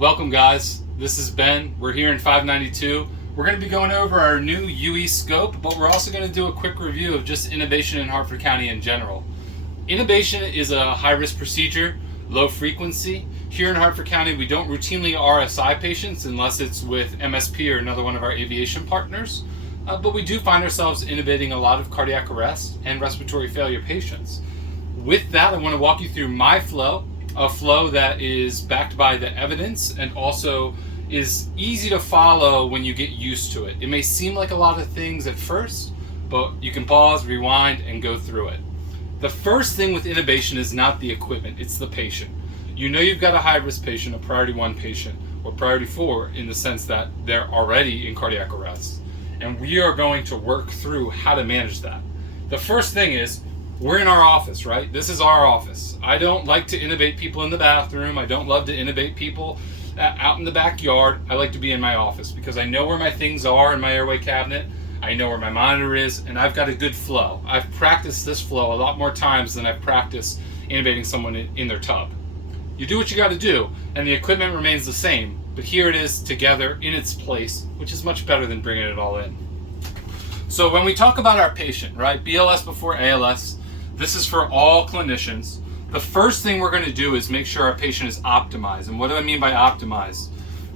Welcome guys, this is Ben. We're here in 592. We're going to be going over our new UE scope, but we're also going to do a quick review of just intubation in Hartford County in general. Intubation is a high-risk procedure, low frequency. Here in Hartford County, we don't routinely RSI patients unless it's with MSP or another one of our aviation partners, but we do find ourselves intubating a lot of cardiac arrest and respiratory failure patients. With that, I want to walk you through my flow, a flow that is backed by the evidence and also is easy to follow when you get used to it. It may seem like a lot of things at first, but you can pause, rewind, and go through it. The first thing with intubation is not the equipment, it's the patient. You know you've got a high-risk patient, a priority 1 patient, or priority 4 in the sense that they're already in cardiac arrest. And we are going to work through how to manage that. The first thing is, we're in our office, right? This is our office. I don't like to intubate people in the bathroom. I don't love to intubate people out in the backyard. I like to be in my office because I know where my things are in my airway cabinet. I know where my monitor is, and I've got a good flow. I've practiced this flow a lot more times than I've practiced intubating someone in their tub. You do what you got to do, and the equipment remains the same, but here it is together in its place, which is much better than bringing it all in. So when we talk about our patient, right, BLS before ALS, this is for all clinicians. The first thing we're going to do is make sure our patient is optimized. And what do I mean by optimized?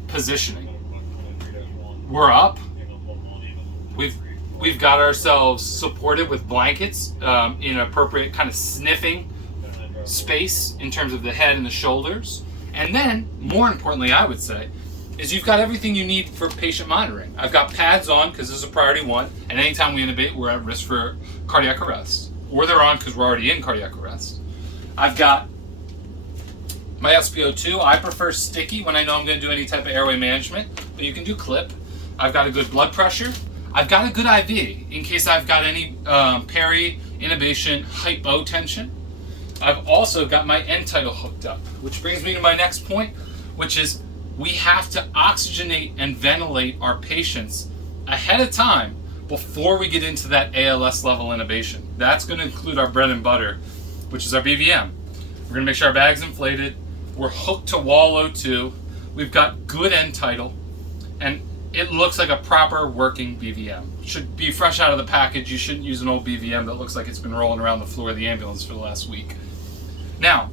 Positioning. We're up. We've got ourselves supported with blankets in appropriate kind of sniffing space in terms of the head and the shoulders. And then, more importantly, I would say, is you've got everything you need for patient monitoring. I've got pads on because this is a priority 1, and anytime we intubate, we're at risk for cardiac arrest. Or they're on because we're already in cardiac arrest. I've got my SpO2. I prefer sticky when I know I'm going to do any type of airway management, but you can do clip. I've got a good blood pressure. I've got a good IV in case I've got any peri-intubation hypotension. I've also got my end tidal hooked up, which brings me to my next point, which is we have to oxygenate and ventilate our patients ahead of time before we get into that ALS level intubation. That's going to include our bread and butter, which is our BVM. We're going to make sure our bag's inflated. We're hooked to wall O2. We've got good end tidal, and it looks like a proper working BVM. Should be fresh out of the package. You shouldn't use an old BVM that looks like it's been rolling around the floor of the ambulance for the last week. Now,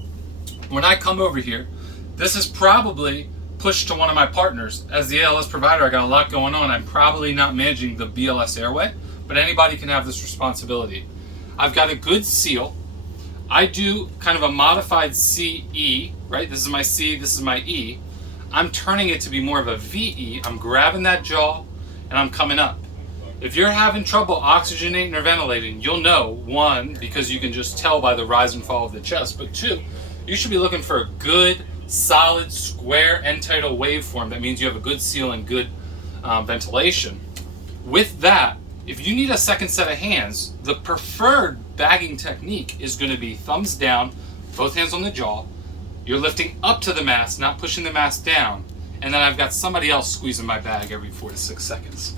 when I come over here, this is probably pushed to one of my partners. As the ALS provider, I got a lot going on. I'm probably not managing the BLS airway, but anybody can have this responsibility. I've got a good seal. I do kind of a modified CE, right? This is my C, this is my E. I'm turning it to be more of a VE. I'm grabbing that jaw and I'm coming up. If you're having trouble oxygenating or ventilating, you'll know, 1, because you can just tell by the rise and fall of the chest, but 2, you should be looking for a good, solid, square end tidal waveform. That means you have a good seal and good ventilation. With that, if you need a second set of hands, the preferred bagging technique is going to be thumbs down, both hands on the jaw. You're lifting up to the mask, not pushing the mask down. And then I've got somebody else squeezing my bag every 4 to 6 seconds.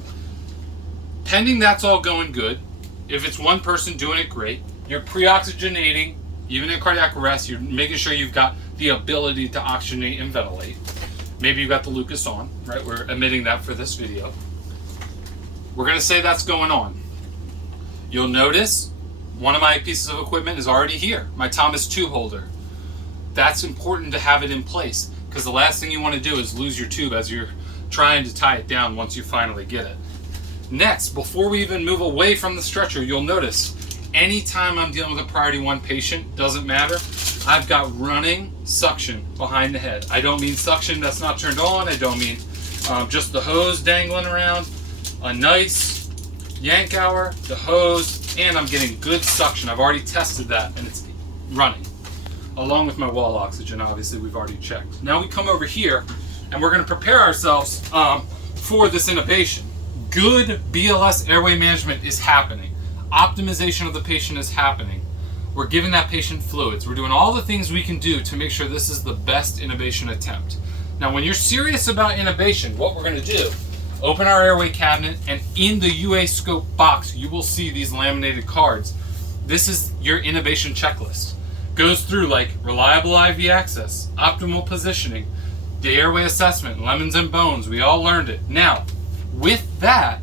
Pending that's all going good, if it's one person doing it, great. You're pre-oxygenating, even in cardiac arrest, you're making sure you've got the ability to oxygenate and ventilate. Maybe you've got the Lucas on, right? We're emitting that for this video. We're going to say that's going on. You'll notice one of my pieces of equipment is already here, my Thomas tube holder. That's important to have it in place because the last thing you want to do is lose your tube as you're trying to tie it down once you finally get it. Next, before we even move away from the stretcher, you'll notice anytime I'm dealing with a priority 1 patient, doesn't matter, I've got running suction behind the head. I don't mean suction that's not turned on. I don't mean just the hose dangling around. A nice yank hour, the hose, and I'm getting good suction. I've already tested that, and it's running. Along with my wall oxygen, obviously, we've already checked. Now we come over here, and we're going to prepare ourselves for this intubation. Good BLS airway management is happening. Optimization of the patient is happening. We're giving that patient fluids. We're doing all the things we can do to make sure this is the best intubation attempt. Now, when you're serious about intubation, what we're going to do, open our airway cabinet, and in the UA scope box, you will see these laminated cards. This is your intubation checklist. Goes through like reliable IV access, optimal positioning, The airway assessment, lemons and bones, we all learned it. Now, with that,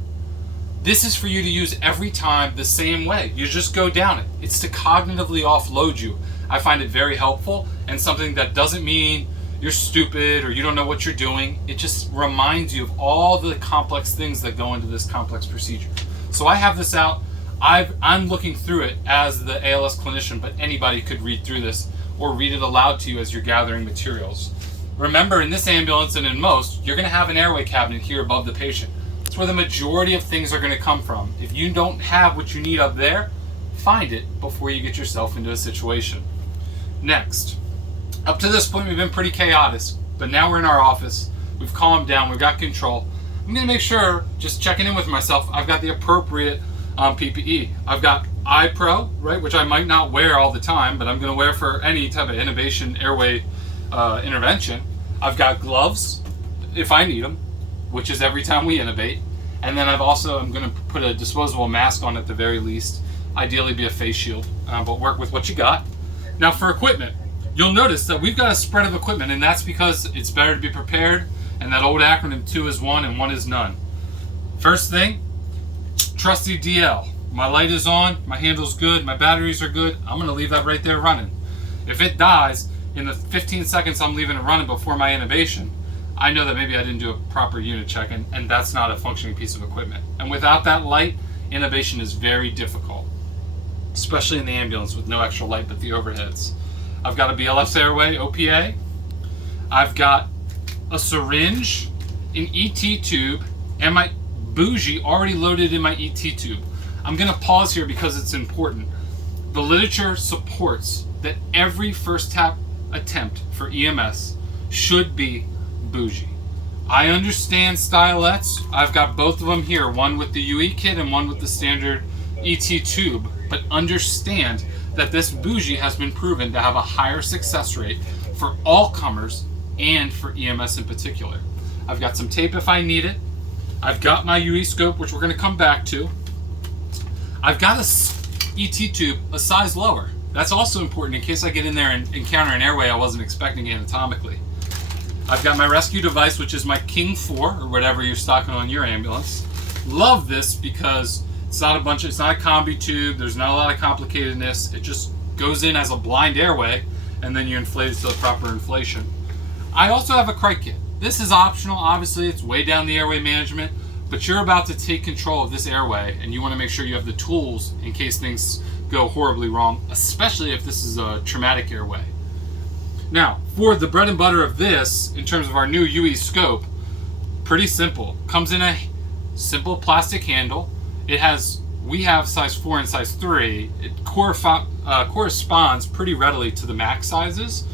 this is for you to use every time the same way. You just go down it. It's to cognitively offload you. I find it very helpful, and something that doesn't mean you're stupid or you don't know what you're doing. It just reminds you of all the complex things that go into this complex procedure. So I have this out. I'm looking through it as the ALS clinician, but anybody could read through this or read it aloud to you as you're gathering materials. Remember, in this ambulance and in most, you're going to have an airway cabinet here above the patient. That's where the majority of things are going to come from. If you don't have what you need up there, find it before you get yourself into a situation. Next, up to this point we've been pretty chaotic, but now we're in our office, we've calmed down, we've got control. I'm going to make sure, just checking in with myself, I've got the appropriate PPE. I've got iPro, right, which I might not wear all the time, but I'm going to wear for any type of intubation airway intervention. I've got gloves if I need them, which is every time we intubate. And then I'm going to put a disposable mask on at the very least, ideally be a face shield, but work with what you got. Now for equipment, you'll notice that we've got a spread of equipment, and that's because it's better to be prepared, and that old acronym 2 is 1 and 1 is none. First thing, trusty DL. My light is on, my handle's good, my batteries are good. I'm going to leave that right there running. If it dies in the 15 seconds I'm leaving it running before my intubation, I know that maybe I didn't do a proper unit check, and that's not a functioning piece of equipment. And without that light, intubation is very difficult, especially in the ambulance with no extra light but the overheads. I've got a BLS airway OPA. I've got a syringe, an ET tube, and my bougie already loaded in my ET tube. I'm going to pause here because it's important. The literature supports that every first tap attempt for EMS should be bougie. I understand stylettes. I've got both of them here, one with the UE kit and one with the standard ET tube, but understand that this bougie has been proven to have a higher success rate for all comers and for EMS in particular. I've got some tape if I need it. I've got my UE scope, which we're going to come back to. I've got a ET tube a size lower. That's also important in case I get in there and encounter an airway I wasn't expecting anatomically. I've got my rescue device, which is my King 4, or whatever you're stocking on your ambulance. Love this because it's not a combi tube, there's not a lot of complicatedness. It just goes in as a blind airway, and then you inflate it to the proper inflation. I also have a crite kit. This is optional, obviously, it's way down the airway management, but you're about to take control of this airway, and you want to make sure you have the tools in case things go horribly wrong, especially if this is a traumatic airway. Now, for the bread and butter of this, in terms of our new UE scope, pretty simple. Comes in a simple plastic handle. We have size 4 and size 3. It corresponds pretty readily to the max sizes.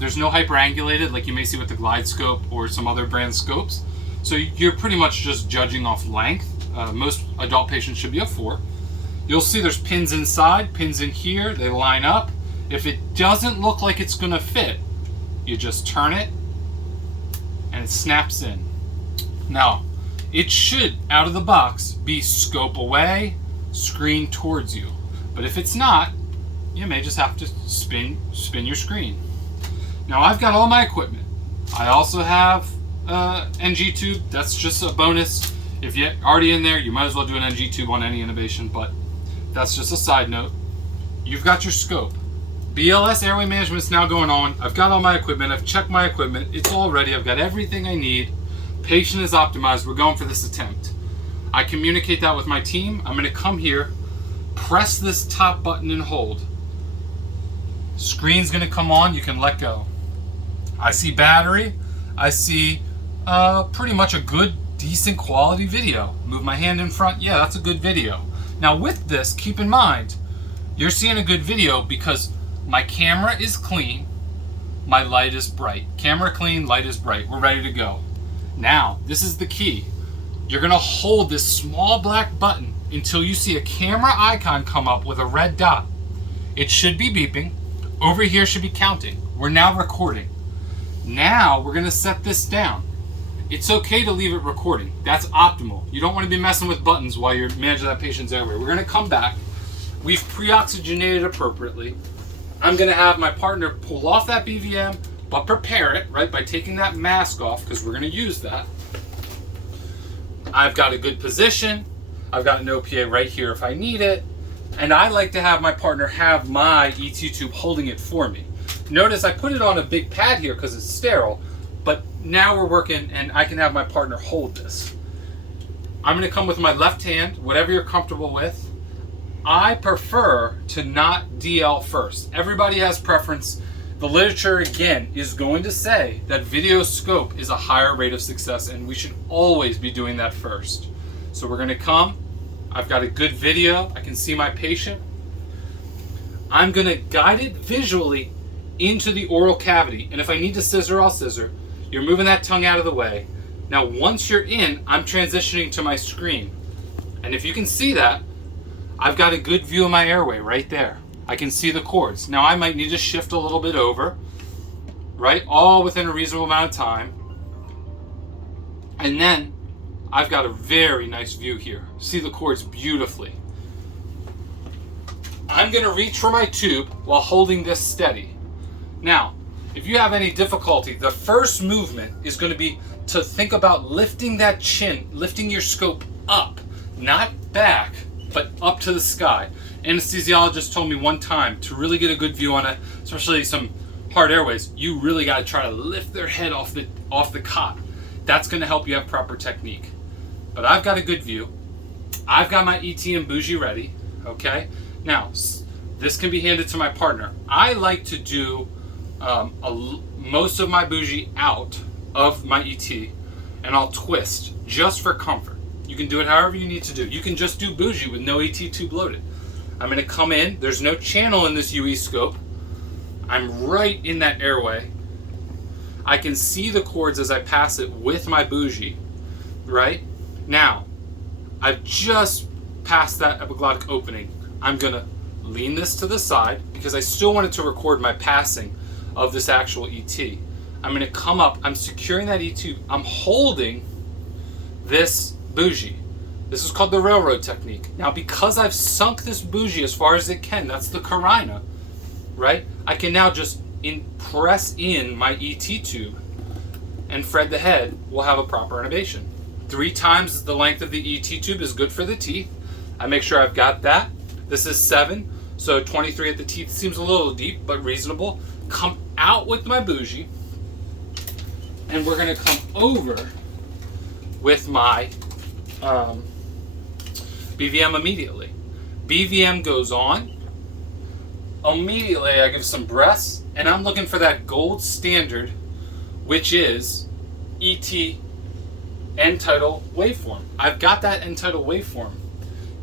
There's no hyperangulated like you may see with the Glide scope or some other brand scopes. So you're pretty much just judging off length. Most adult patients should be a 4. You'll see there's pins inside, pins in here, they line up. If it doesn't look like it's gonna fit, you just turn it and it snaps in. Now, it should, out of the box, be scope away, screen towards you. But if it's not, you may just have to spin your screen. Now I've got all my equipment. I also have NG tube, that's just a bonus. If you're already in there, you might as well do an NG tube on any intubation, but that's just a side note. You've got your scope. BLS airway management is now going on. I've got all my equipment. I've checked my equipment. It's all ready. I've got everything I need. Patient is optimized. We're going for this attempt. I communicate that with my team. I'm going to come here, press this top button and hold. Screen's going to come on. You can let go. I see battery. I see pretty much a good, decent quality video. Move my hand in front. Yeah, that's a good video. Now with this, keep in mind, you're seeing a good video because my camera is clean, my light is bright. Camera clean, light is bright. We're ready to go. Now, this is the key. You're gonna hold this small black button until you see a camera icon come up with a red dot. It should be beeping. Over here should be counting. We're now recording. Now, we're gonna set this down. It's okay to leave it recording. That's optimal. You don't wanna be messing with buttons while you're managing that patient's airway. We're gonna come back. We've pre-oxygenated appropriately. I'm going to have my partner pull off that BVM, but prepare it, right, by taking that mask off, because we're going to use that. I've got a good position. I've got an OPA right here if I need it. And I like to have my partner have my ET tube holding it for me. Notice I put it on a big pad here because it's sterile, but now we're working and I can have my partner hold this. I'm going to come with my left hand, whatever you're comfortable with. I prefer to not DL first. Everybody has preference. The literature, again, is going to say that video scope is a higher rate of success, and we should always be doing that first. So we're going to come. I've got a good video. I can see my patient. I'm going to guide it visually into the oral cavity. And if I need to scissor, I'll scissor. You're moving that tongue out of the way. Now, once you're in, I'm transitioning to my screen. And if you can see that, I've got a good view of my airway right there. I can see the cords. Now, I might need to shift a little bit over, right? All within a reasonable amount of time. And then I've got a very nice view here. See the cords beautifully. I'm going to reach for my tube while holding this steady. Now, if you have any difficulty, the first movement is going to be to think about lifting that chin, lifting your scope up, not back, but up to the sky. Anesthesiologist told me one time to really get a good view on it, especially some hard airways, you really got to try to lift their head off the cot. That's going to help you have proper technique. But I've got a good view. I've got my ET and bougie ready. Okay. Now, this can be handed to my partner. I like to do most of my bougie out of my ET, and I'll twist just for comfort. You can do it however you need to do. You can just do bougie with no ET tube loaded. I'm going to come in. There's no channel in this UE scope. I'm right in that airway. I can see the cords as I pass it with my bougie, right? Now, I've just passed that epiglottic opening. I'm going to lean this to the side because I still wanted to record my passing of this actual ET. I'm going to come up. I'm securing that ET tube. I'm holding this bougie. This is called the railroad technique. Now, because I've sunk this bougie as far as it can, that's the carina, right? I can now just press in my ET tube, and Fred the head will have a proper intubation. 3 times the length of the ET tube is good for the teeth. I make sure I've got that. This is 7, so 23 at the teeth seems a little deep, but reasonable. Come out with my bougie, and we're going to come over with my BVM immediately. BVM goes on. Immediately I give some breaths, and I'm looking for that gold standard, which is ET end tidal waveform. I've got that end tidal waveform.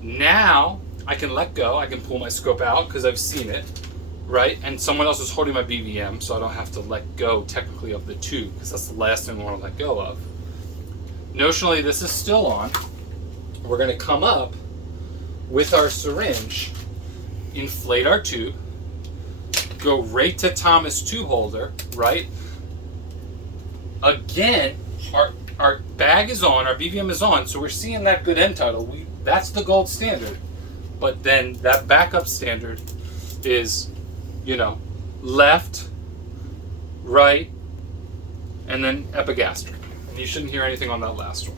Now I can let go. I can pull my scope out because I've seen it, right? And someone else is holding my BVM, so I don't have to let go technically of the tube because that's the last thing we want to let go of. Notionally, this is still on. We're going to come up with our syringe, inflate our tube, go right to Thomas tube holder, right? Again, our bag is on, our BVM is on, so we're seeing that good end tidal. That's the gold standard. But then that backup standard is, left, right, and then epigastric. And you shouldn't hear anything on that last one.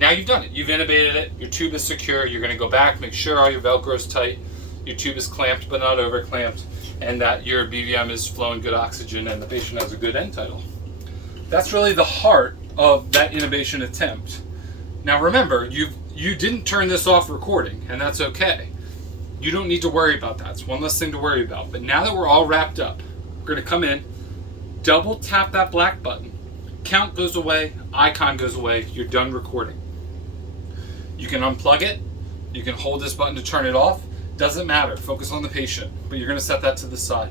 Now you've done it. You've intubated it. Your tube is secure. You're going to go back, make sure all your Velcro is tight. Your tube is clamped but not over clamped, and that your BVM is flowing good oxygen and the patient has a good end tidal. That's really the heart of that intubation attempt. Now remember, you didn't turn this off recording, and that's okay. You don't need to worry about that. It's one less thing to worry about. But now that we're all wrapped up, we're going to come in, double tap that black button. Count goes away, icon goes away, you're done recording. You can unplug it, you can hold this button to turn it off, doesn't matter, focus on the patient, but you're going to set that to the side.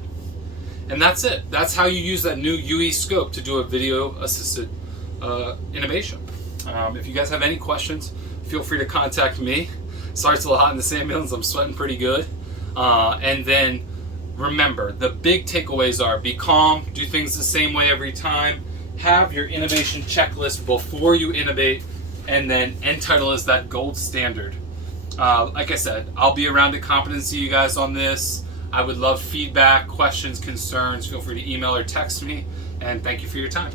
And that's it. That's how you use that new UE scope to do a video assisted intubation. If you guys have any questions, feel free to contact me. Sorry it's a little hot in this ambulance, I'm sweating pretty good. And then remember, the big takeaways are be calm, do things the same way every time, have your intubation checklist before you intubate, and then end tidal is that gold standard. Like I said, I'll be around to competency you guys on this. I would love feedback, questions, concerns. Feel free to email or text me. And thank you for your time.